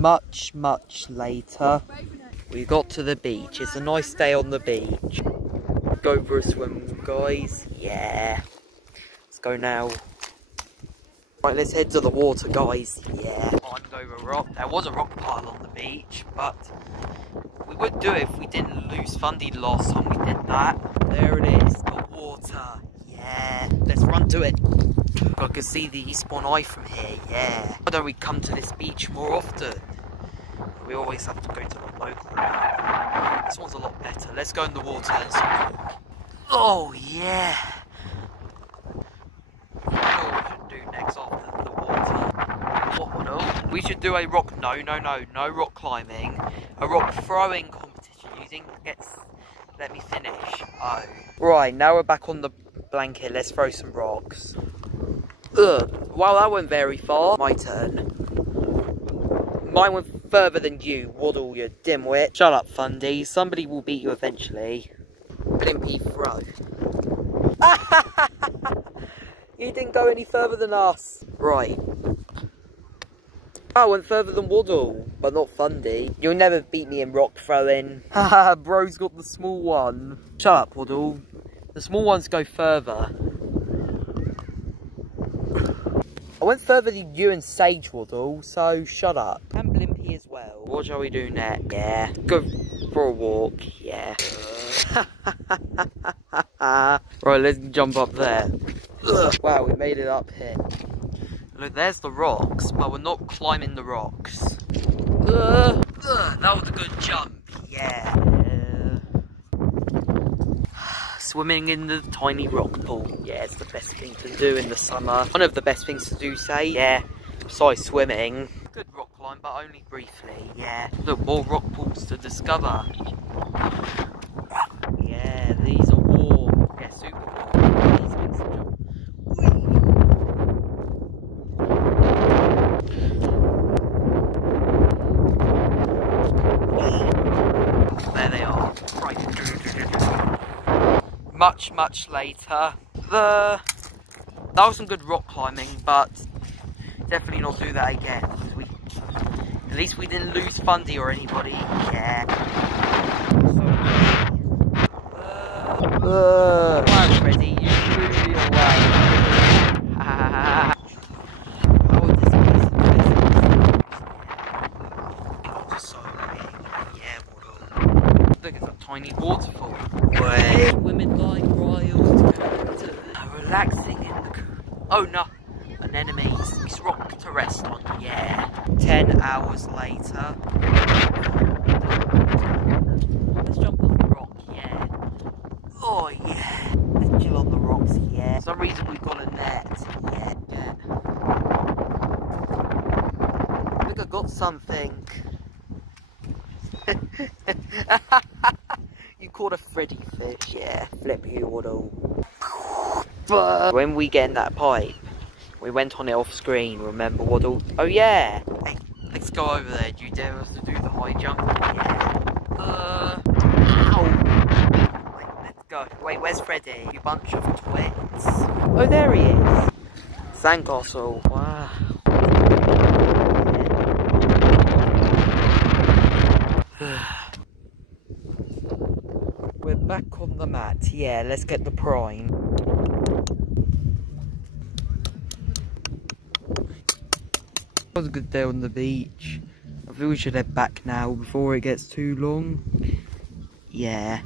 Much later, we got to the beach. It's a nice day on the beach. Go for a swim, guys. Yeah. Let's go now. Right, let's head to the water, guys. Yeah. Climbed over a rock. There was a rock pile on the beach, but we would do it if we didn't lose Fundy the last time we did that. There it is, the water. Yeah. Let's run to it. I can see the Eastbourne Eye from here. Yeah. Why don't we come to this beach more often? We always have to go to the local one. This one's a lot better. Let's go in the water and some. Oh yeah. Next after the water. What else? We should do a rock. No rock climbing. A rock throwing competition using. Let me finish. Oh. Right, now we're back on the blanket. Let's throw some rocks. Ugh. Wow, that went very far. My turn. Mine went further than you, Waddle, you dimwit. Shut up, Fundy. Somebody will beat you eventually. Blimpy throw. You didn't go any further than us. Right. I went further than Waddle, but not Fundy. You'll never beat me in rock throwing. Haha, bro's got the small one. Shut up, Waddle. The small ones go further. I went further than you and Sage, Waddle, so shut up. And Blimpy as well. What shall we do next? Yeah. Go for a walk. Yeah. Right, let's jump up there. Ugh. Wow, we made it up here. Look, there's the rocks, but we're not climbing the rocks. Ugh. That was a good jump. Yeah. Swimming in the tiny rock pool. Yeah, it's the best thing to do in the summer. One of the best things to do, say. Yeah, besides swimming. Good rock climb, but only briefly. Yeah. Look, more rock pools to discover. Yeah, these are warm. Yeah, super warm. These things are jump. There they are. Right. Much later. That was some good rock climbing, but definitely not do that again. At least we didn't lose Fundy or anybody. Yeah. Wow, Freddy, you threw me away. Look at that tiny waterfall. Women like wild, relaxing in the oh no, an enemy. This rock to rest on. Yeah. 10 hours later. Let's jump off the rock. Yeah. Oh yeah. Let's chill on the rocks. Yeah. For some reason we've got a net. Yeah. Look, I got something. You caught a Freddy fish, yeah. Flip you, Waddle. But when we get in that pipe, we went on it off screen, remember, Waddle? Oh yeah! Hey, let's go over there. Do you dare us to do the high jump? Yeah. Ow! Wait, let's go. Wait, where's Freddy? You bunch of twits. Oh, there he is. Sandcastle. Wow. We're back on the mat. Yeah, let's get the prime. It was a good day on the beach. I think we should head back now before it gets too long. Yeah.